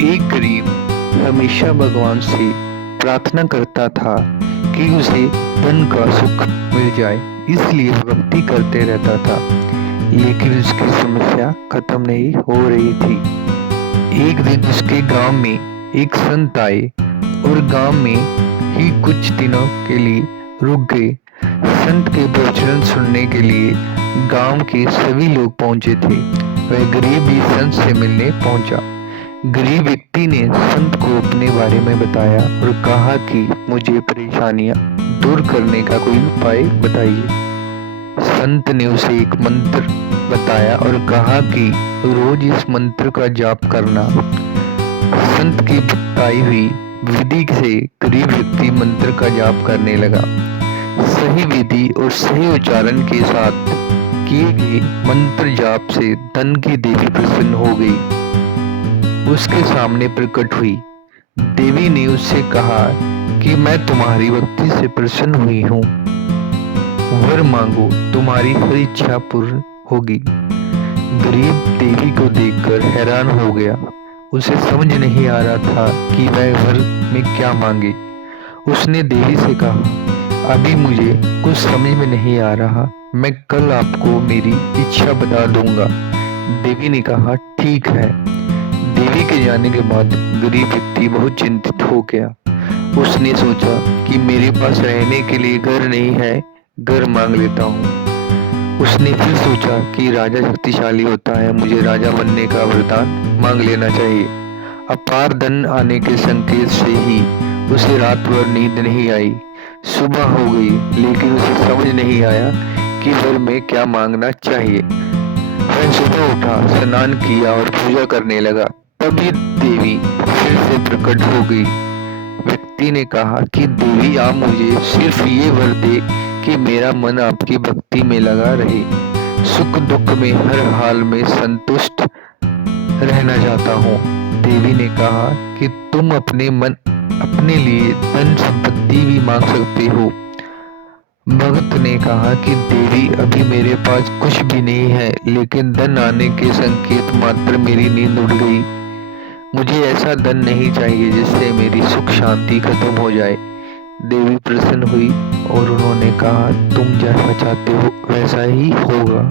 एक गरीब हमेशा भगवान से प्रार्थना करता था कि उसे धन का सुख मिल जाए, इसलिए वह भक्ति करते रहता था। लेकिन उसकी समस्या खत्म नहीं हो रही थी। एक दिन उसके गांव में एक संत आए और गांव में ही कुछ दिनों के लिए रुक गए। संत के प्रवचन सुनने के लिए गांव के सभी लोग पहुंचे थे। वह गरीब भी संत से मिलने पहुंचा। गरीब व्यक्ति ने संत को अपने बारे में बताया और कहा कि मुझे परेशानियां दूर करने का कोई उपाय बताइए। संत ने उसे एक मंत्र बताया और कहा कि रोज इस मंत्र का जाप करना। संत की बताई हुई विधि से गरीब व्यक्ति मंत्र का जाप करने लगा। सही विधि और सही उच्चारण के साथ किए गए मंत्र जाप से धन की देवी प्रसन्न हो गई। उसके सामने प्रकट हुई। देवी ने उससे कहा कि मैं तुम्हारी भक्ति से प्रसन्न हुई हूँ, वर मांगो, तुम्हारी हर इच्छा पूर्ण होगी। गरीब देवी को देखकर हैरान हो गया। उसे समझ नहीं आ रहा था कि वह वर में क्या मांगे। उसने देवी से कहा, अभी मुझे कुछ समझ में नहीं आ रहा, मैं कल आपको मेरी इच्छा बता दूंगा। देवी ने कहा, ठीक है। देवी के जाने के बाद गरीब व्यक्ति बहुत चिंतित हो गया। उसने सोचा कि मेरे पास रहने के लिए घर नहीं है, घर मांग लेता हूँ। उसने फिर सोचा कि राजा शक्तिशाली होता है, मुझे राजा बनने का वरदान मांग लेना चाहिए। अपार धन आने के संकेत से ही उसे रात भर नींद नहीं आई। सुबह हो गई, लेकिन उसे समझ नहीं आया कि वर में क्या मांगना चाहिए। वह सुबह उठा, स्नान किया और पूजा करने लगा। तभी देवी फिर से प्रकट हो गई। व्यक्ति ने कहा कि देवी, आप मुझे सिर्फ ये वर दे कि मेरा मन आपकी भक्ति में लगा रहे, सुख दुख में हर हाल में संतुष्ट रहना चाहता हूँ। देवी ने कहा कि तुम अपने लिए धन संपत्ति भी मांग सकते हो। भक्त ने कहा कि देवी, अभी मेरे पास कुछ भी नहीं है, लेकिन धन आने के संकेत मात्र मेरी नींद उड़ गई। मुझे ऐसा धन नहीं चाहिए जिससे मेरी सुख शांति खत्म हो जाए। देवी प्रसन्न हुई और उन्होंने कहा, तुम जैसा चाहते हो वैसा ही होगा।